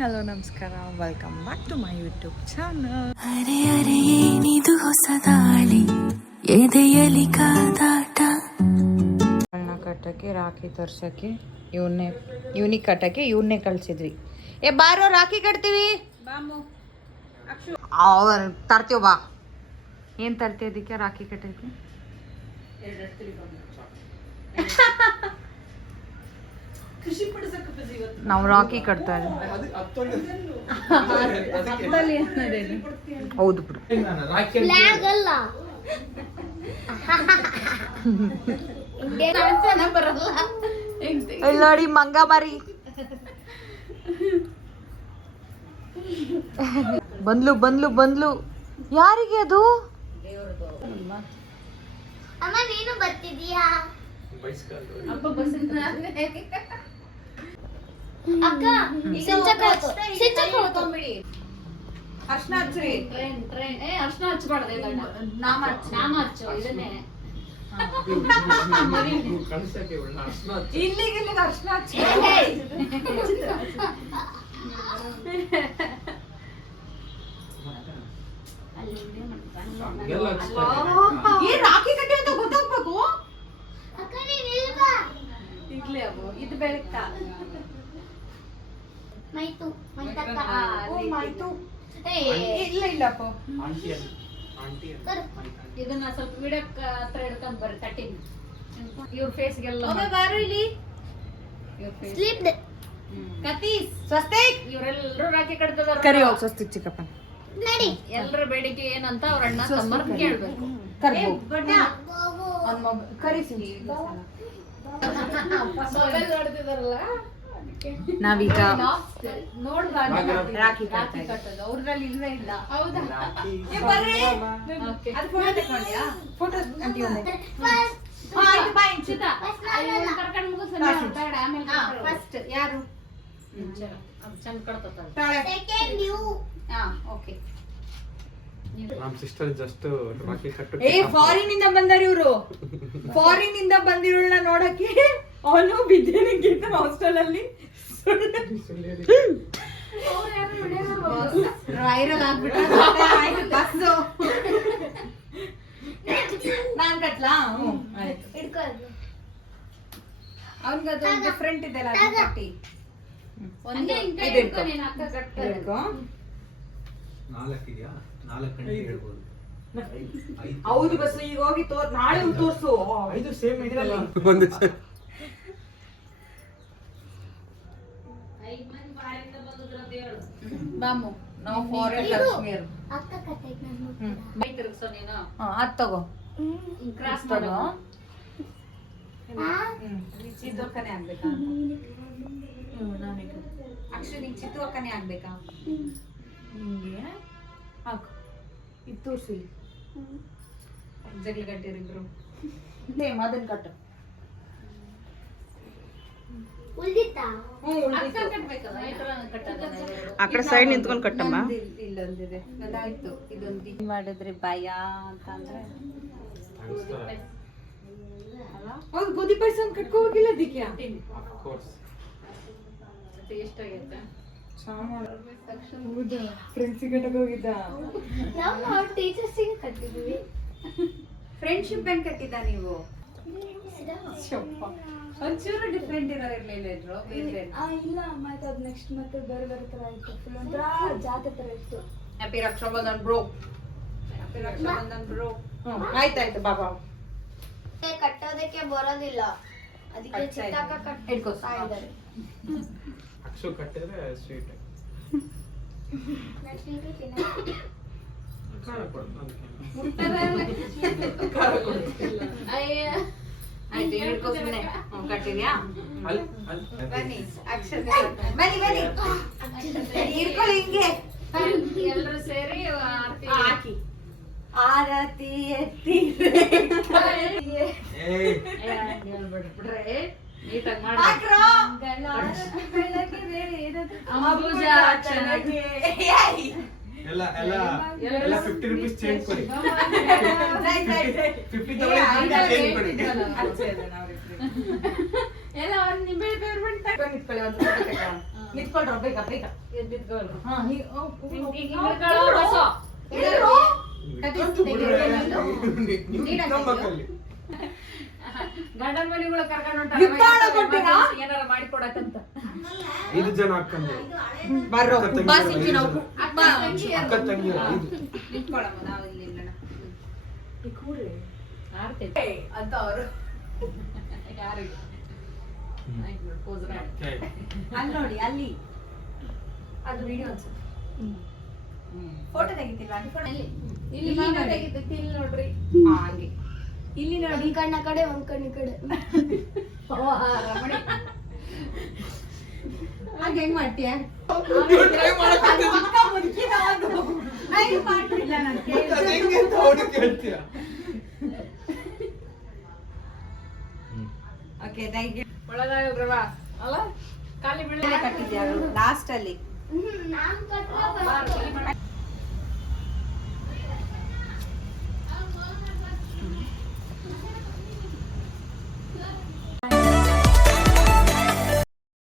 Hello ನಮಸ್ಕಾರ, welcome back to my YouTube channel. ಅರೆ ಅರೆ ಏನಿದು ಹೊಸದಾಳಿ ಎದೆಯಲಿ ಕಾದಾಟ. ಅಣ್ಣ ಕಟ್ಟಕ್ಕೆ, ರಾಖಿ ತರ್ಸಕ್ಕೆ ಇವನಿಗೆ ಕಟ್ಟಕ್ಕೆ ಇವನ್ನೇ ಕಳ್ಸಿದ್ವಿ. ಏ ಬಾರೋ ರಾಖಿ ಕಟ್ತೀವಿ, ತರ್ತೀವ ಬಾ. ಏನು ತರ್ತೀವಿ ಅದಕ್ಕೆ ರಾಖಿ ಕಟ್ಟಕ್ಕೆ? ನಾವು ರಾಖಿ ಕಟ್ತಾ ಇದ್ದೀವಿ. ಹೌದು ಬಿಡು. ನೋಡಿ ಮಂಗ ಮಾರಿ ಬಂದ್ಲು ಬಂದ್ಲು ಬಂದ್ಲು. ಯಾರಿಗೆ ಅದು? ಅಮ್ಮ ನೀನು ಬರ್ತಿದೀಯಾ? ಅಕ್ಕ ಅರ್ಶನ ಹಚ್ಚ್ರಿ. ಅರ್ಶನ ಹಚ್ಬಾರ್ದು, ನಾಮ ಹಚ್ಚು. ಇದನ್ನೇ ಇಲ್ಲಿಗೆ ಅರ್ಶನ ಹಚ್ಚಿ. ರಾಖಿ ಕಟ್ಟಿ ಅಂತ ಗೊತ್ತಾಗ್ಬೇಕು. ಅಕ್ಕ ನೀನು ಇಲ್ವಾ? ಇಡ್ಲಿ ಅವು ಇದು ಬೆಳಗ್ತಾ ಮೈತು ಮೈತಕ್ಕ ಆಯ್ತು. ಏ ಇಲ್ಲ ಇಲ್ಲಪ್ಪ, ಇದನ್ನ ಸ್ವಲ್ಪ ವಿಡಿಯೋ ಹತ್ರ ಹಿಡ್ಕೊಂಡ್ ಬರ್ರಿ. ತಟ್ಟಿನ ಇವ್ರ ಫೇಸ್ಗೆಲ್ಲ ಬಾರು ಇಲ್ಲಿ ಇವ್ರ ಫೇಸ್ ಸ್ಲಿಪ್ಡ್ ಕತೀಸ್ ಸ್ವಸ್ತಿಕ್ ಇವ್ರೆಲ್ಲರೂ ರಾಖಿ ಕಟ್ತದಾರ. ಕರಿ ಹೋಗ್ ಸ್ವಸ್ತಿಕ್ ಚಿಕ್ಕಪ್ಪ. ನಡಿ. ಎಲ್ಲರ ಬೇಡಿಕೆ ಏನಂತ ಅವ್ರ ಅಣ್ಣ ತಮ್ಮರ್ ಕೇಳ್ಬೇಕು. ಕರಿಸಿ. ಮೊಬೈಲ್ ನೋಡ್ತಿದಾರಲ್ಲ, ನಾವೀಗ ನೋಡ್ಬಾರ್ದು ರಾಖಿ ಕಟ್ಟೋದು. ಅವ್ರಲ್ಲಿ ಇಲ್ವೇ ಇಲ್ಲ. ಹೌದಾ? Okay. ಫೋಟೋ ಚಿತಾ, ಇವ್ರನ್ನ ಕರ್ಕೊಂಡ್ ಮುಗಿಸು, ಬೇಡ, ಆಮೇಲೆ ಕರ್ಕೊಂಡು. ಫಸ್ಟ್ ಯಾರು? ಅದು ಚಂದ ಕಟ್ತದ. Second you. ಓಕೆ. ನಮ್ ಸಿಸ್ಟರ್ ಜಸ್ಟ್ ರಾಖಿ ಕಟ್ಟು. ಏ ಫಾರಿನ್ ಇಂದ ಬಂದಾರ ಇವ್ರು. ಫಾರಿನ್ ಇಂದ ಬಂದಿರೋಳ್ನ ನೋಡಕ್ಕೆ ಅವನು ಬಿದ್ದೇನಿಗಿಂತ ಹಾಸ್ಟೆಲ್ ಅಲ್ಲಿ ವೈರಲ್ ಆಗ್ಬಿಟ್ಟ. ನಾನ್ ಕಟ್ಲಾ? ಹಿಡ್ಕೊ. ಅವನ್ಗದು ಡಿಫ್ರೆಂಟ್ ಇದೆಲ್ಲ, ಅದು ಕಟ್ಟಿ. ಒಂದೇ ಇಂಕ ಇದು ಹಿಡ್ಕೊ, ನೀನ್ ಅಕ್ಕ ಕಟ್ತಾರೆ. ಹಿಡ್ಕೊ. 4 ಇದೆಯಾ? 4 ಗಂಟೆ ಹೇಳ್ಬೋದು. ಹೌದು ಬಸ್, ಈಗ ಹೋಗಿ ನಾಳೆ ತೋರ್ಸು. 5 ಸೇಮ್ ಇದೆಯಲ್ಲ. ಒಂದು ಬಾಮು ನಾವು ಫಾರಿನ್ ಕಾಶ್ಮೀರ್. ಅಕ್ಕ ಕಟ್ಟೈತ್ ನಾನು. ಮೈ ತಿರುಗ್ಸೋ ನೀನು. ಅದ್ ತಗೋ, ಕ್ರಾಸ್ ತಗೋ. ಮಾಡೋ. ಚಿತ್ತು ಅಕ್ಕನೇ ಆಗ್ಬೇಕಾ? ಅಕ್ಷರ ನಿಂಗೆ ಚಿತ್ತು ಅಕ್ಕನೇ ಆಗ್ಬೇಕಾ? ಹಿಂಗೆ ಹಾಕು. ಇದು ತೋರ್ಸು. ಜಗ್ಲಿ ಕಟ್ಟಿರಿಬ್ರು. ಅದನ್ನ ಕಟ್ಟು. ಉಳ್ದಿತ್ತಾ? ಅಕ್ಕ ಕಟ್ಬೇಕಲ್ಲ, ಈ ತರ ಕಟ್ಟೋದನ್ನ ಇವ್ರು. ಆ ಕಡೆ ಸೈಡ್ ನಿಂತ್ಕೊಂಡು ಕಟ್ಟಮ್ಮ. ಇಲ್ಲೊಂದಿದೆ, ಅದಾಯ್ತು. ಇದೊಂದು ಮಾಡಿದ್ರೆ ಭಯ ಅಂತ ಅಂದ್ರೆ ಹೌದು. ಗೋಧಿ ಪಾಯಸ ಕಟ್ಕೋಬೇಕಿಲ್ಲ ಅದಕ್ಕೆ. ಮತ್ತೆ ಎಷ್ಟಾಗೈತೆ? ಫ್ರೆಂಡ್ಸಿಗೆ ಹೋಗಿದ್ದ. ನಾವು ಟೀಚರ್ಸಿಗೆ ಕಟ್ಟಿದ್ವಿ. ಫ್ರೆಂಡ್ಶಿಪ್ ಏನ್ ಕಟ್ಟಿದ್ದ ನೀವು? ಒಂಚೂರು ಡಿಫ್ರೆಂಟ್ ಇರ್ಲಿಲ್ಲ ಇದ್ರು. ಇಲ್ಲ ಮತ್ತೆ ಅದು ನೆಕ್ಸ್ಟ್ ಮತ್ತೆ ಬೇರೆ ಬೇರೆ ತರ ಇತ್ತು. ಫುಲ್ ಒಂಥರ ಜಾತ್ರೆ ತರ ಇತ್ತು. Happy Rakshabandhan bro. Happy Rakshabandhan bro. ಆಯ್ತಾಯ್ತು ಬಾಬಾ. ಕಟ್ಟೋದಕ್ಕೆ ಬರೋದಿಲ್ಲ, ಅದಕ್ಕೆ ಚಿತ್ತಾಕ ಹಿಡ್ಕೊ. ಕಟ್ತಾ ಇದ್ದಾರೆ. ಅಕ್ಷು ಕಟ್ಟಿದ್ರೆ ಸ್ವೀಟ್. ಖಾರ ಕೊಡು. ಅಯ್ಯ, ಆಯ್ತು, ಹಿಡ್ಕೊ ಸುಮ್ಮನೆ. ಕಟ್ಟಿದ್ಯಾ? ಬನ್ನಿ ಅಕ್ಷರ ಬನ್ನಿ ಬನ್ನಿ ಹಿಡ್ಕೊಳ್ಳಿ. ಹಿಂಗೆ ಎಲ್ರು ಸೇರಿ ಆರ್ತಿ ಹಾಕಿ. ಆರತಿ ಎತ್ತಿ ಹೇಳ್ಬಿಡ್ರೆ ನೀಟಾಗಿ ಮಾಡಿ. ಹಾಕ್ರೋ. ಅಂಬುಜ ಚೆನ್ನಾಗಿ ಎಲ್ಲ 50 ರೂಪೀಸ್ ಚೇಂಜ್ ಕೊಡಿ. 50 ಚೇಂಜ್ ಕೊಡಿ. ಎಲ್ಲ ಒಂದ್ ನಿಂಬೆ ಪೇರ್ಮೆಂಟ್ ನಿಂತ್ಕೊಳ್ಳಿ, ಒಂದು ನಿಂತ್ಕೊಳ್ರ ಬೇಗ ಬೇಗ ಎದ್ದು ನಿಂತ್ಕೊಳ್ಳು. ಹಾ ಹೀಗೆ ಹಿಂಗ್ ಹಿಡ್ಕೊಳ್ಳೋ ಬಸ್ಸು. ಗಂಡನ ಮನೆಗಳು ಕರ್ಕೊಂಡು ಹೊಂಟಾರ. ಇದ್ದಾಳ ಕೊಟ್ಟಿರಾ? ಏನಾರ ಮಾಡಿಕೊಡಕಂತ 5 ಜನ ಅಕ್ಕಂದು ಬರ್ರೋ ಅಕ್ಕ ತಂಗಿ ಬಾಸ್ ಇಂಚಿ ನಾವು ಅಕ್ಕ ತಂಗಿ 5. ನಿಂತ್ಕೊಳ್ಳಮ್ಮ ನಾವು ಇಲ್ಲಿ ನಿಲ್ಲೋಣ ಆಡ್ತೈತೆ ಅಂತ ಅವರು ಯಾರಿಗೆ ಆಯ್ತು ಬಿಡು, pose ಮಾಡಿ. ಅಲ್ಲಿ ನೋಡಿ ಅಲ್ಲಿ ಅದು ವಿಡಿಯೋ ಅನ್ಸುತ್ತೆ ಫೋಟೋ ತೆಗಿತಿಲ್ವಾ ಇಲ್ಲಿ ಇಲ್ಲಿ ಮಾತ್ರ ನೋಡಿ. ತೆಗಿತೈತಿ, ಇಲ್ಲಿ ನೋಡ್ರಿ. ಹಾಗೆ ಇಲ್ಲಿ ನೋಡಿ ಒಂದ್ ಕಣ್ಣ ಕಡೆ ಒಂದ್ ಕಣ್ಣ ಈ ಕಡೆ ರಮಣಿ ಹಾಗೆ ಹೆಂಗ್ ಮಾಡ್ತೀಯ ಟ್ರೈ ಮಾಡಕತ್ತೀನಿ. ಮಾಡ್ತಿಲ್ಲ ನಾನು ಅದು ಹೆಂಗೆ ಅಂತ ಅವ್ನು ಕೇಳ್ತೀಯ? ಓಕೆ ಥ್ಯಾಂಕ್ ಯು ಒಳದಾಗ ಗ್ರಹ ಅಲ್ಲ ಖಾಲಿ ಬೀಳ ಕಟ್ಟಿದ್ಯಾರು ಲಾಸ್ಟ್ ಅಲ್ಲಿ ನಾನ್ ಕಟ್ಟ ಬಾರ್, ಇಲ್ಲಿ ಮಾಡು.